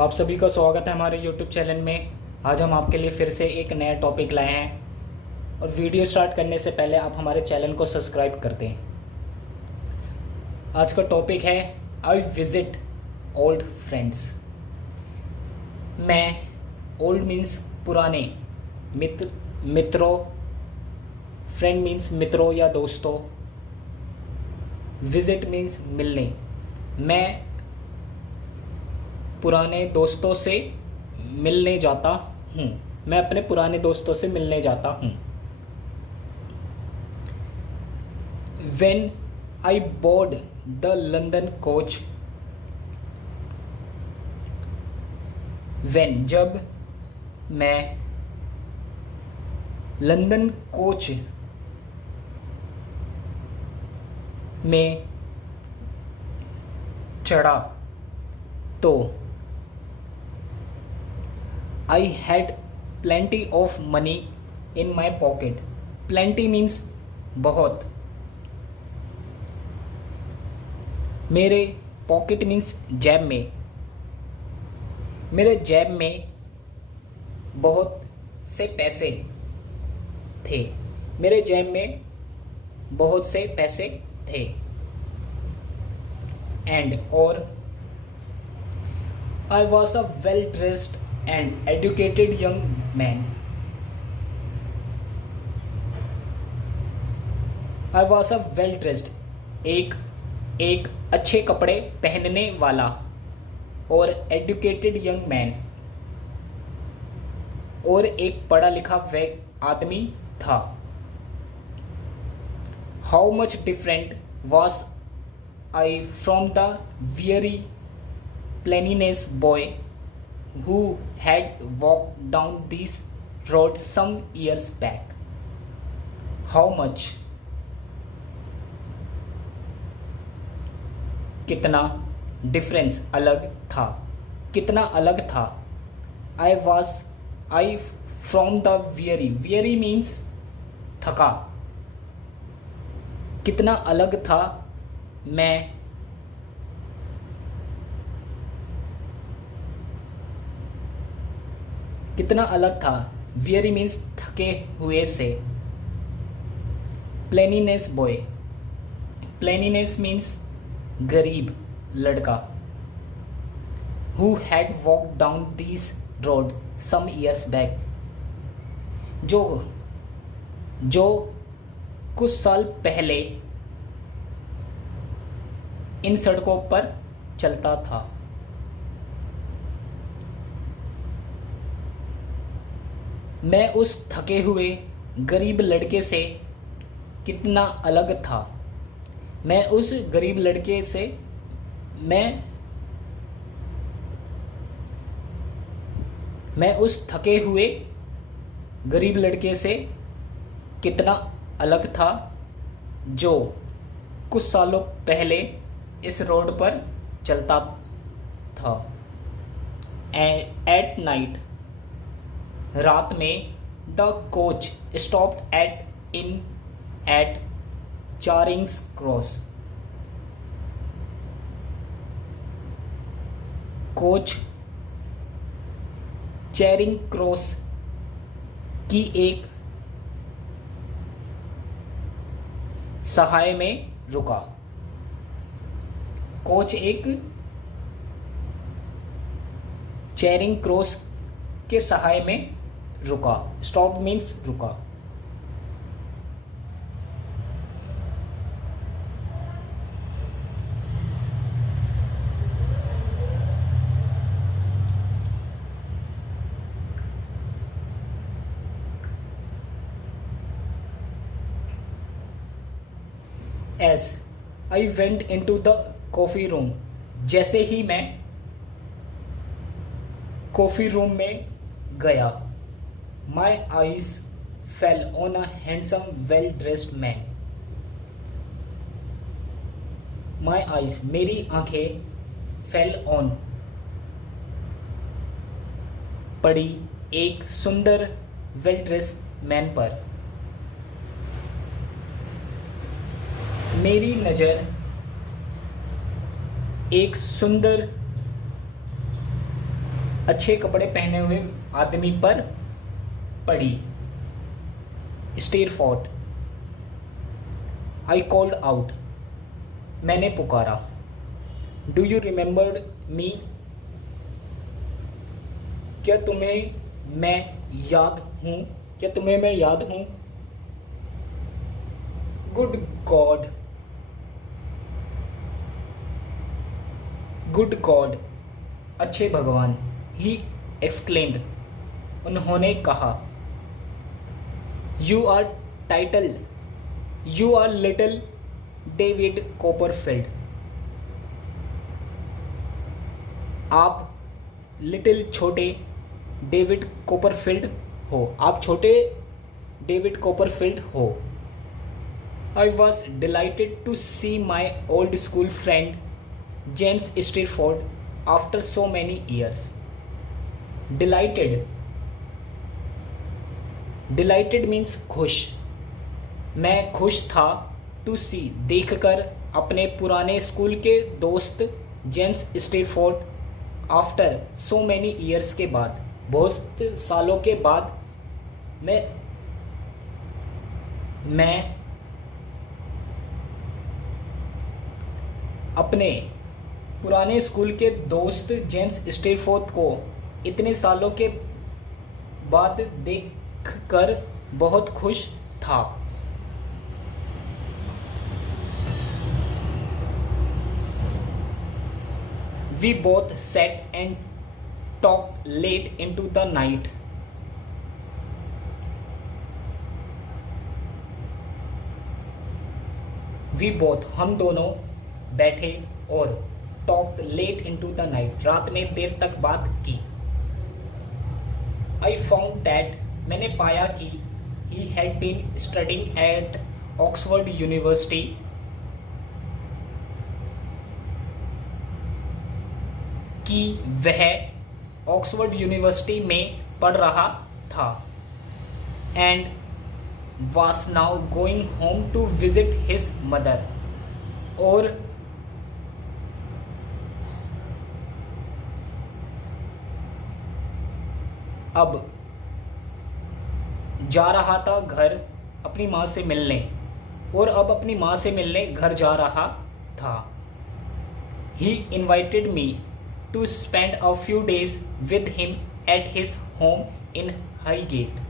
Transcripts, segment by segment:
आप सभी का स्वागत है हमारे YouTube चैनल में। आज हम आपके लिए फिर से एक नया टॉपिक लाए हैं और वीडियो स्टार्ट करने से पहले आप हमारे चैनल को सब्सक्राइब कर दें। आज का टॉपिक है आई विज़िट ओल्ड फ्रेंड्स। मैं, ओल्ड मीन्स पुराने, मित्रों, फ्रेंड मीन्स मित्रों या दोस्तों, विज़िट मीन्स मिलने। मैं पुराने दोस्तों से मिलने जाता हूँ। मैं अपने पुराने दोस्तों से मिलने जाता हूँ। When I board the London coach, when जब मैं लंदन कोच में चढ़ा तो I had plenty of money in my pocket. Plenty means बहुत। मेरे पॉकेट मीन्स जेब में। मेरे जेब में बहुत से पैसे थे। मेरे जेब में बहुत से पैसे थे। एंड और I was a well dressed and educated young man. I was a well dressed, एक अच्छे कपड़े पहनने वाला और educated young man, और एक पढ़ा लिखा आदमी था। How much different was I from the very plainest boy who had walked down this road some years back? How much? कितना, डिफरेंस अलग था, कितना अलग था। I from the weary means थका। कितना अलग था मैं कितना अलग था, weary means थके हुए से। प्लेनिनेस बॉय, प्लेनिनेस means गरीब लड़का। Who had walked down this road some years back, जो कुछ साल पहले इन सड़कों पर चलता था। मैं उस थके हुए गरीब लड़के से कितना अलग था। मैं उस गरीब लड़के से मैं उस थके हुए गरीब लड़के से कितना अलग था जो कुछ सालों पहले इस रोड पर चलता था। एट नाइट, रात में, the coach stopped at Charing cross. Coach Charing cross की एक सहाय में रुका। कोच एक चेरिंग क्रॉस के सहाय में रुका। स्टॉप मीन्स रुका। As I went into the coffee room, जैसे ही मैं कॉफ़ी रूम में गया, my eyes fell on a handsome, well-dressed man. My eyes, मेरी आंखें, fell on, पड़ी एक सुंदर well-dressed man पर। मेरी नज़र एक सुंदर अच्छे कपड़े पहने हुए आदमी पर पड़ी। Steerforth. I called out, मैंने पुकारा। डू यू रिमेंबर मी, क्या तुम्हें मैं याद हूँ, क्या तुम्हें मैं याद हूँ। गुड गॉड, गुड गॉड, अच्छे भगवान। ही एक्सक्लेम्ड, उन्होंने कहा। You are title, you are little David Copperfield, आप लिटिल छोटे डेविड कॉपरफील्ड हो, आप छोटे डेविड कॉपरफील्ड हो। I was delighted to see my old school friend James Steerforth after so many years. Delighted, delighted means खुश। मैं खुश था, टू सी देखकर, अपने पुराने स्कूल के दोस्त James Steerforth after so many years के बाद, बहुत सालों के बाद मैं अपने पुराने स्कूल के दोस्त जेम्स स्टेरफोर्ड को इतने सालों के बाद देखकर बहुत खुश था। We both sat and talked late into the night. We both, हम दोनों बैठे और talked late into the night, रात में देर तक बात की। I found that, मैंने पाया कि he had been studying at Oxford University, कि वह ऑक्सफोर्ड यूनिवर्सिटी में पढ़ रहा था। And was now going home to visit his mother, और अब जा रहा था घर अपनी माँ से मिलने, और अब अपनी माँ से मिलने घर जा रहा था। He invited me to spend a few days with him at his home in Highgate.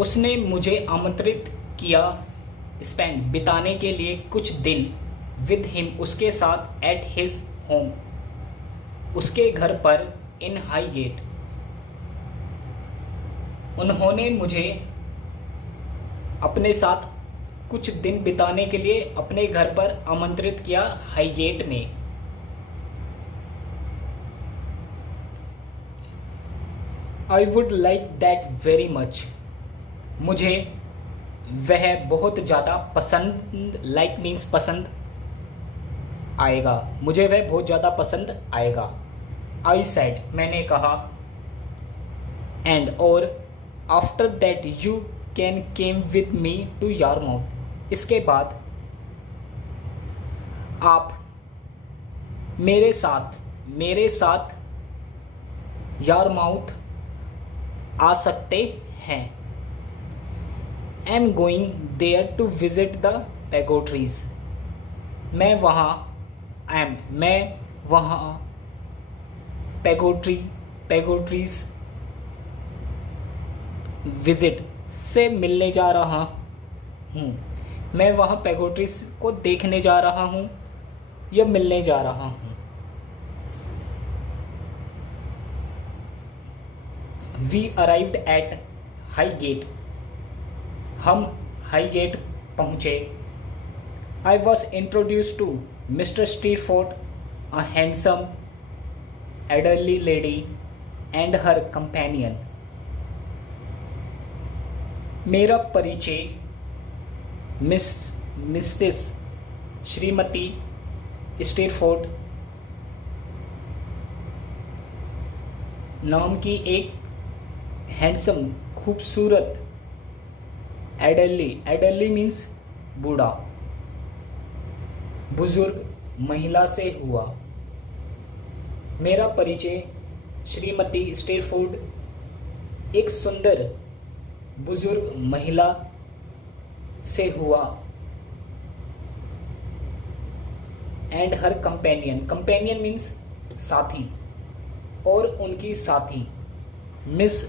उसने मुझे आमंत्रित किया स्पेंड बिताने के लिए कुछ दिन, विद हिम उसके साथ, एट हिज होम उसके घर पर, इन हाईगेट उन्होंने मुझे अपने साथ कुछ दिन बिताने के लिए अपने घर पर आमंत्रित किया, हाईगेट में। I would like that very much, मुझे वह बहुत ज़्यादा पसंद, लाइक मीन्स पसंद आएगा, मुझे वह बहुत ज़्यादा पसंद आएगा। आई सेड, मैंने कहा। एंड और, after that you can came with me to Yarmouth, इसके बाद आप मेरे साथ यारमाउथ आ सकते हैं। I am going there to visit the Peggottys, मैं वहाँ पैगोट्रीज विजिट से मिलने जा रहा हूँ, मैं वहाँ पैगोट्रीज को देखने जा रहा हूँ या मिलने जा रहा हूँ। वी अराइव्ड एट हाईगेट, हम हाईगेट पहुँचे। I was introduced to mister Steerforth, a handsome elderly lady and her companion. मेरा परिचय मिसेस श्रीमती स्टेरफोर्ड नाम की एक हैंडसम, खूबसूरत, एडरली मीन्स बूढ़ा, बुजुर्ग महिला से हुआ। मेरा परिचय श्रीमती स्टेरफोर्ड, एक सुंदर बुजुर्ग महिला से हुआ। And her companion, companion means साथी, और उनकी साथी miss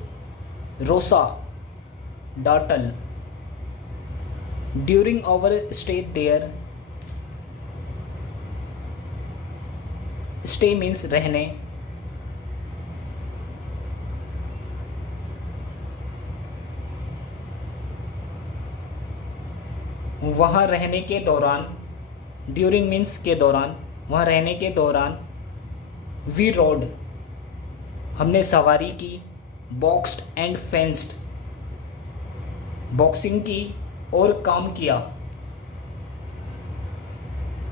Rosa Dartle. During our stay there, stay means रहने, वहाँ रहने के दौरान, ड्यूरिंग मीन्स के दौरान, वहाँ रहने के दौरान, वी रोड हमने सवारी की, बॉक्स्ड एंड फेंस्ड बॉक्सिंग की और काम किया,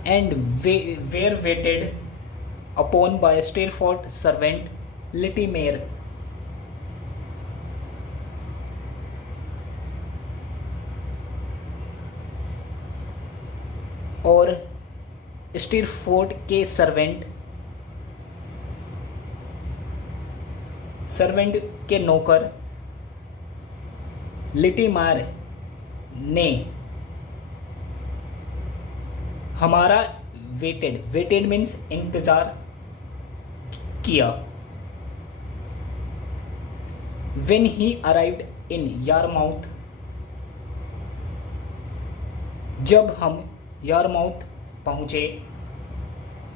and were waited upon by Steerforth servant Littimer. और स्टीरफोर्ड के सर्वेंट के नौकर लिटिमार ने हमारा वेटेड मीन्स इंतजार किया। When he arrived in Yarmouth, जब हम यारमाउथ पहुंचे,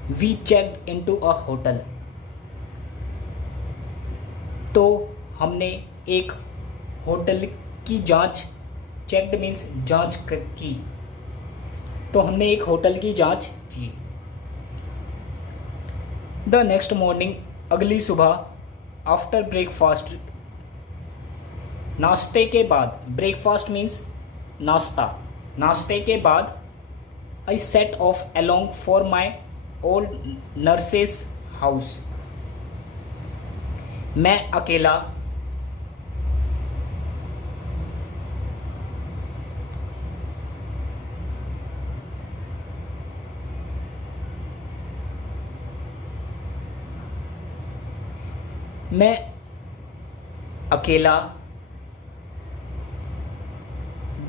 we checked into a hotel, तो हमने एक होटल की जांच, चेक्ड मीन्स जांच की, तो हमने एक होटल की जांच की। द नेक्स्ट मॉर्निंग, अगली सुबह, आफ्टर ब्रेकफास्ट, नाश्ते के बाद, ब्रेकफास्ट मीन्स नाश्ता, नाश्ते के बाद, I set off along for my old nurse's house, मैं अकेला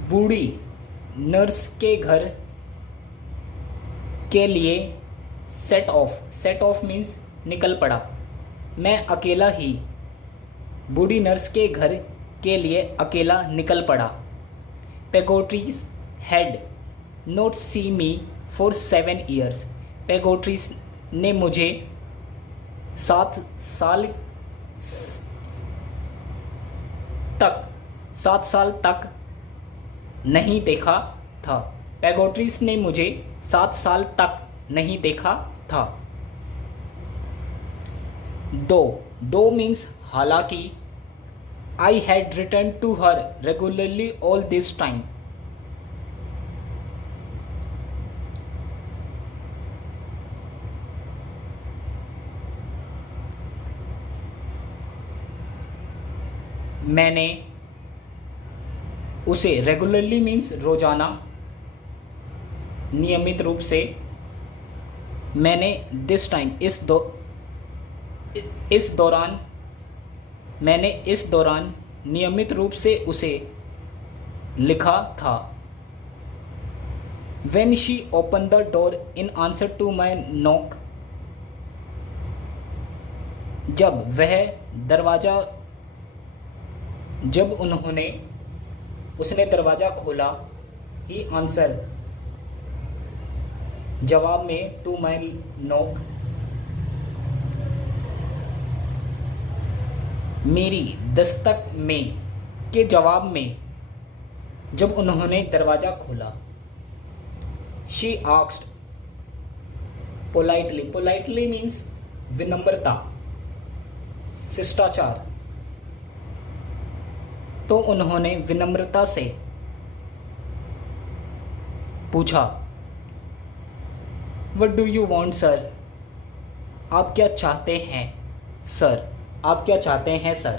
बूढ़ी नर्स के घर के लिए सेट ऑफ मीन्स निकल पड़ा, मैं अकेला ही बूढ़ी नर्स के घर के लिए अकेला निकल पड़ा। Peggottys had not see me for 7 years, Peggottys ने मुझे 7 साल तक नहीं देखा था। पेगोट्रीज ने मुझे 7 साल तक नहीं देखा था। दो मीन्स हालांकि, I had written to her regularly all this time, मैंने उसे, रेगुलरली मीन्स रोजाना, नियमित रूप से, मैंने दिस टाइम इस दौरान, मैंने इस दौरान नियमित रूप से उसे लिखा था। When she opened the door in answer to my knock, उसने दरवाज़ा खोला, ही आंसर जवाब में, टू माई नॉक, मेरी दस्तक में के जवाब में, जब उन्होंने दरवाज़ा खोला। शी आस्क्ड पोलाइटली मीन्स विनम्रता, शिष्टाचार, तो उन्होंने विनम्रता से पूछा, What do you want, sir? आप क्या चाहते हैं सर? आप क्या चाहते हैं sir?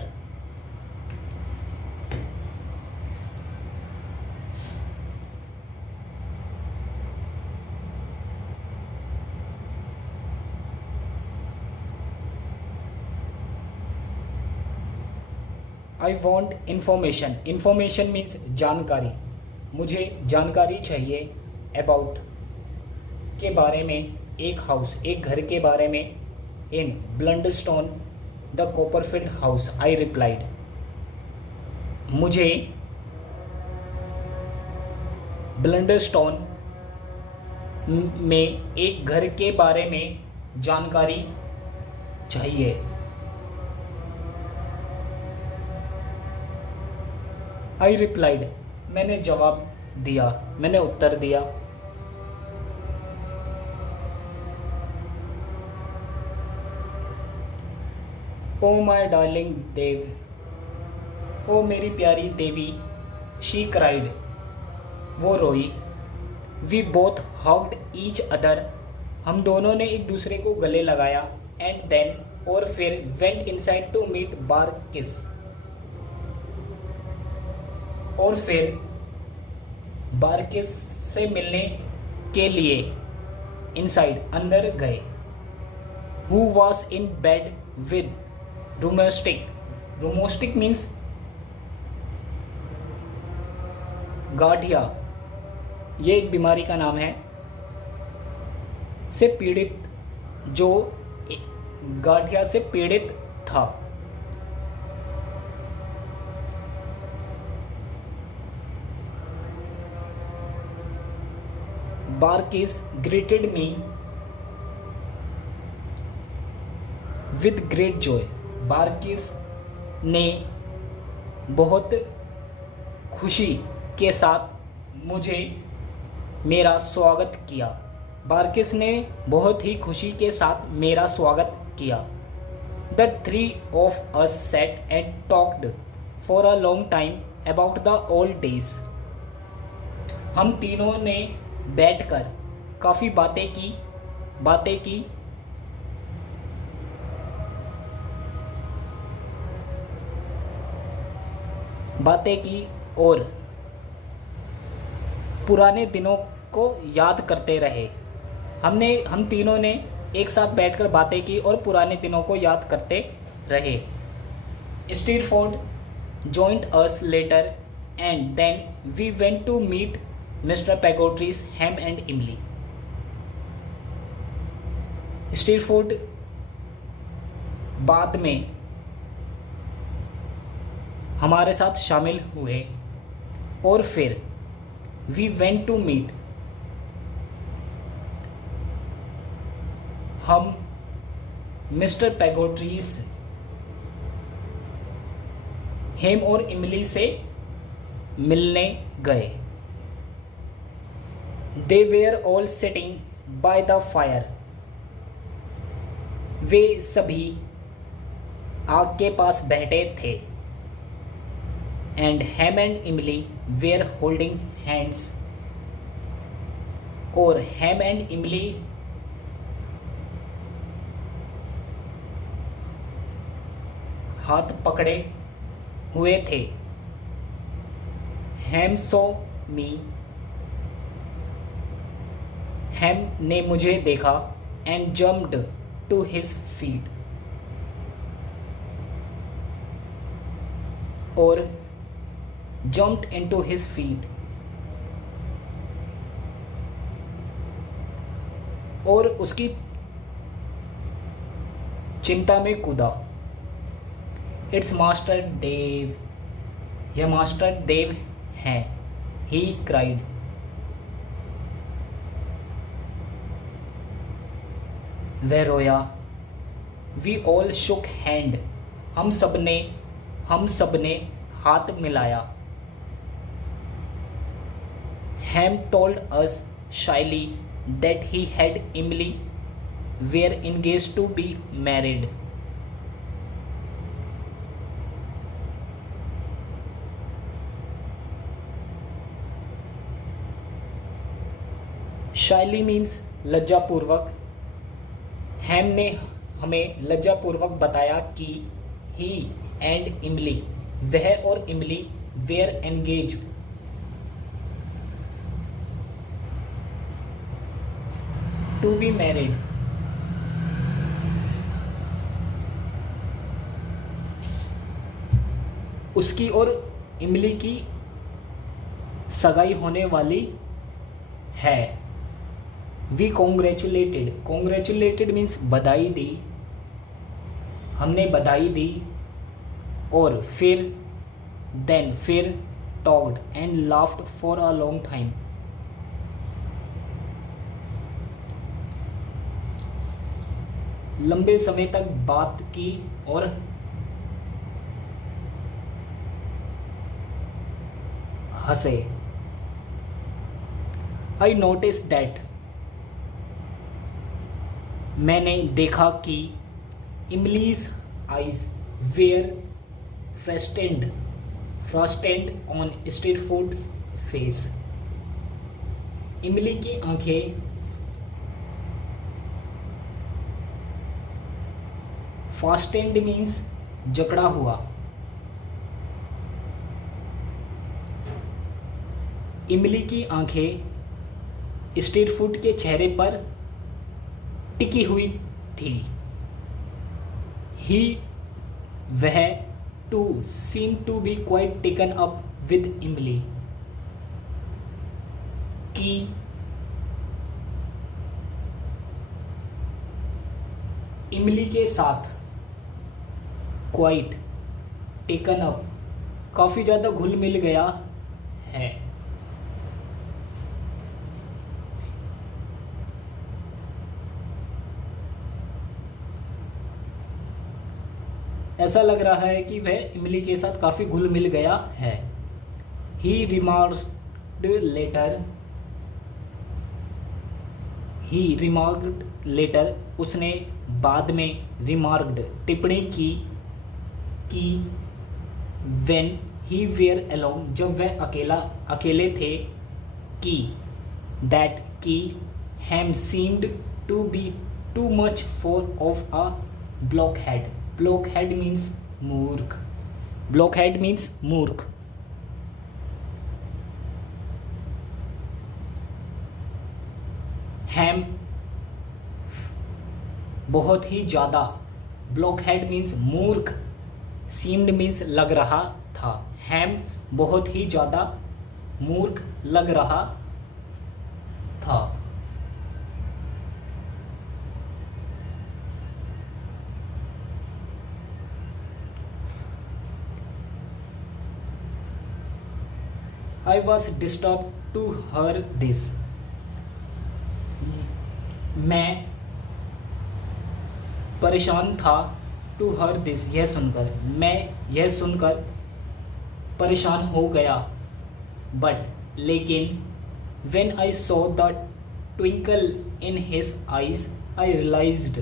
I want information, information means जानकारी, मुझे जानकारी चाहिए अबाउट के बारे में, एक हाउस, एक घर के बारे में, in Blunderstone the Copperfield house, I replied, मुझे ब्लंडरस्टोन में एक घर के बारे में जानकारी चाहिए। आई रिप्लाइड, मैंने जवाब दिया, मैंने उत्तर दिया। ओ माय डार्लिंग देव, ओ मेरी प्यारी देवी, शी क्राइड, वो रोई। We both hugged each other, हम दोनों ने एक दूसरे को गले लगाया। एंड देन, और फिर वेंट इनसाइड टू मीट बारकिस, और फिर बारकिस से मिलने के लिए इनसाइड अंदर गए। Who was in bed with rheumatic, rheumatic means गाठिया, ये एक बीमारी का नाम है, से पीड़ित, जो गाठिया से पीड़ित था। Barkis greeted me with great joy, Barkis ने बहुत खुशी के साथ मुझे मेरा स्वागत किया। बारकिस ने बहुत ही खुशी के साथ मेरा स्वागत किया। The three of us sat and talked for a long time about the old days, हम तीनों ने बैठकर काफ़ी बातें की और पुराने दिनों को याद करते रहे। हम तीनों ने एक साथ बैठकर बातें की और पुराने दिनों को याद करते रहे। Steerforth joined us later and then we went to meet mister Peggottys Ham and Emily. Steerforth बाद में हमारे साथ शामिल हुए और फिर वी वेंट टू मीट, हम मिस्टर पेगोट्रीज हेम और इमली से मिलने गए। They were all sitting by the fire, वे सभी आग के पास बैठे थे। And Ham and Emily were holding hands, और हेम एंड इमली हाथ पकड़े हुए थे। हेम सो मी, हेम ने मुझे देखा। And jumped to his feet, और जम्प्ड इनटू हिज फीट, और उसकी चिंता में कूदा। इट्स मास्टर देव, यह मास्टर देव हैं। ही क्राइड, वह रोया। वी ऑल शुक हैंड, हम सबने हाथ मिलाया। Ham told us shyly that he had Emily were engaged to be married. Shyly means लज्जापूर्वक। हैम ने हमें लज्जापूर्वक बताया कि ही एंड इमली, वह और Emily, were engage, to be married, उसकी और इमली की सगाई होने वाली है। वी कॉन्ग्रेचुलेटेड, कॉन्ग्रेचुलेटेड मीन्स बधाई दी, हमने बधाई दी। और फिर देन फिर talked and laughed for a long time, लंबे समय तक बात की और हंसे। आई नोटिस दैट, मैंने देखा कि Emily's eyes were fastened on street food face, Emily की आंखें फास्टेंड मीन्स जकड़ा हुआ, इमली की आंखें स्ट्रीट फूड के चेहरे पर टिकी हुई थी। ही वह to seem to be quite taken up with Emily, की इमली के साथ क्वाइट टेकन अप काफ़ी ज़्यादा घुल मिल गया है। ऐसा लग रहा है कि वह इमली के साथ काफ़ी घुल मिल गया है। ही रिमार्क्ड लेटर, उसने बाद में रिमार्क्ड टिप्पणी की कि व्हेन ही वेयर अलोन, जब वह अकेले थे, कि दैट की Ham seemed to be too much for of a blockhead, blockhead means मूर्ख, ब्लॉकहेड मीन्स मूर्ख। हैम बहुत ही ज़्यादा, ब्लॉकहेड मीन्स मूर्ख, सीम्ड मीन्स लग रहा था, हैम बहुत ही ज़्यादा मूर्ख लग रहा था। I was disturbed to hear this, मैं परेशान था, टू hear this यह सुनकर, मैं यह सुनकर परेशान हो गया, बट लेकिन when I saw the twinkle in his eyes I realized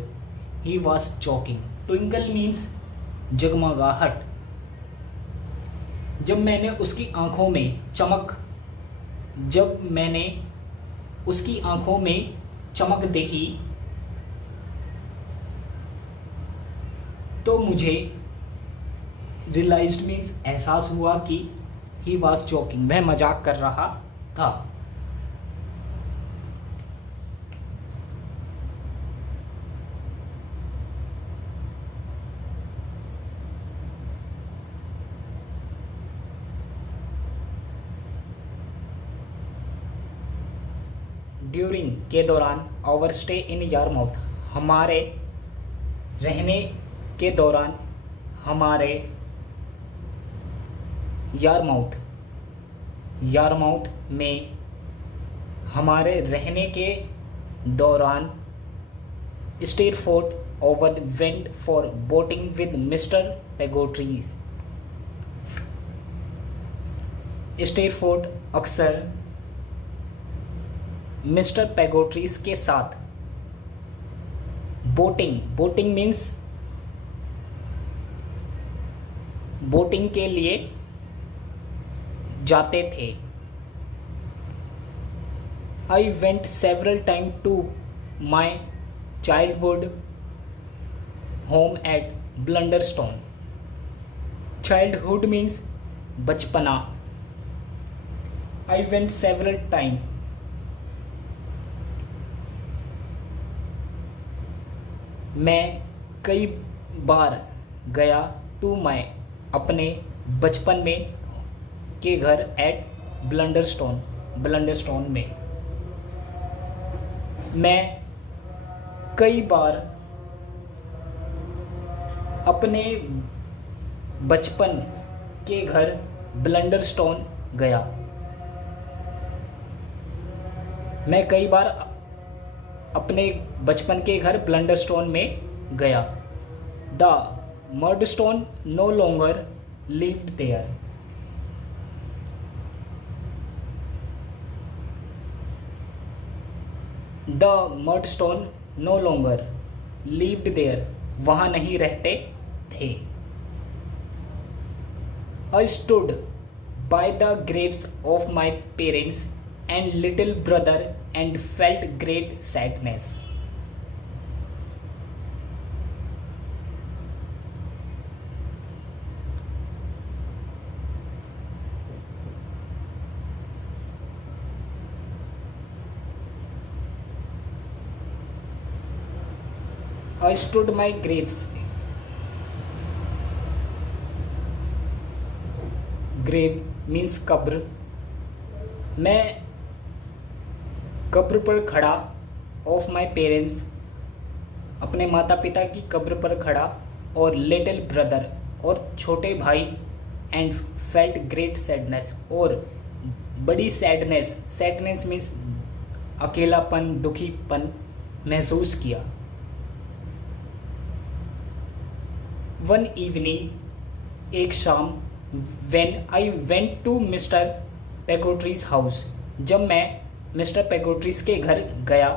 he was joking, twinkle means जगमगाहट, जब मैंने उसकी आंखों में चमक देखी तो मुझे रियलाइज्ड मीन्स एहसास हुआ कि ही वॉज जोकिंग, वह मजाक कर रहा था। ड्यूरिंग के दौरान, आवर स्टे इन यारमाउथ, हमारे रहने के दौरान, हमारे यारमाउथ में हमारे रहने के दौरान Steerforth over went for boating with mister Peggottys, Steerforth अक्सर मिस्टर पेगोट्रीज के साथ बोटिंग मीन्स बोटिंग के लिए जाते थे। I went several time to my childhood home at Blunderstone, childhood means बचपना। आई वेंट सेवरल टाइम, मैं कई बार गया, टू माई अपने बचपन में के घर एट ब्लंडरस्टोन में। मैं कई बार अपने बचपन के घर ब्लंडरस्टोन गया। मैं कई बार अपने बचपन के घर ब्लंडरस्टोन में गया। The Murdstones no longer lived there. The Murdstones no longer lived there, वहाँ नहीं रहते थे। I stood by the graves of my parents and little brother and felt great sadness. I stood my graves. Grave means कब्र। मैं कब्र पर खड़ा, of my parents, अपने माता पिता की कब्र पर खड़ा, और लिटिल ब्रदर, और छोटे भाई, एंड फेल्ट ग्रेट सैडनेस, और बड़ी सैडनेस मीन्स अकेलापन, दुखीपन महसूस किया। वन इवनिंग, एक शाम, when I went to mister Peggottys house, जब मैं मिस्टर पेगोट्रीज के घर गया,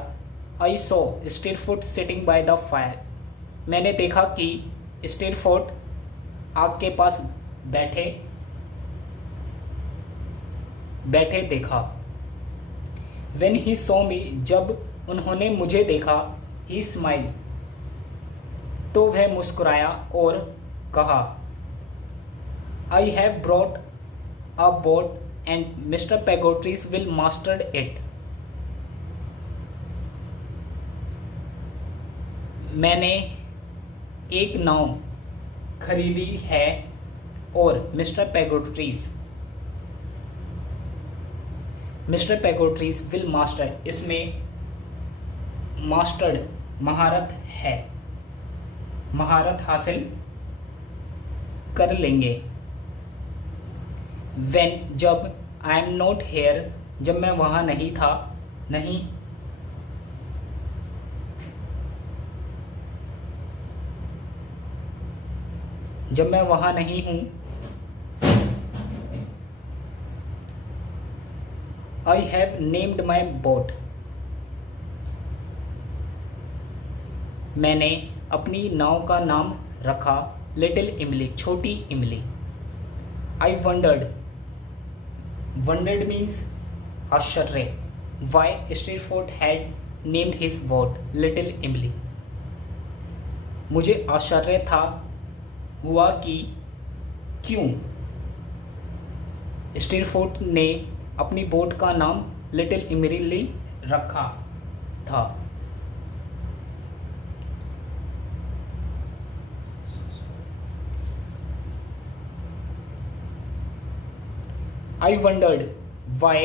I saw Steerforth sitting by the fire, मैंने देखा कि स्टीरफुट आग के पास बैठे देखा। व्हेन ही सॉ मी, जब उन्होंने मुझे देखा, ही स्माइल, तो वह मुस्कुराया और कहा, I have brought a boat and mister Peggottys will master it. मैंने एक नाव खरीदी है और मिस्टर पेगोट्रीज विल मास्टर, इसमें मास्टर्ड महारत है, महारत हासिल कर लेंगे। When, जब, आई एम नॉट हेयर, जब मैं वहाँ नहीं था, जब मैं वहाँ नहीं हूँ। I have named my boat, मैंने अपनी नाव का नाम रखा लिटिल इमली, छोटी इमली। आई वंडर्ड मीन्स आश्चर्य, why Steerforth had named his boat little Emily, मुझे आश्चर्य हुआ कि क्यों स्टीरफोर्ड ने अपनी बोट का नाम लिटिल इमली रखा था। I wondered why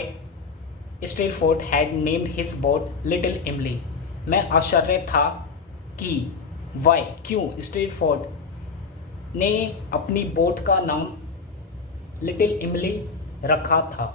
Steerforth had named his boat Little Emily. मैं आश्चर्य था कि why, क्यों स्टीरफोर्ड ने अपनी बोट का नाम लिटिल इमली रखा था।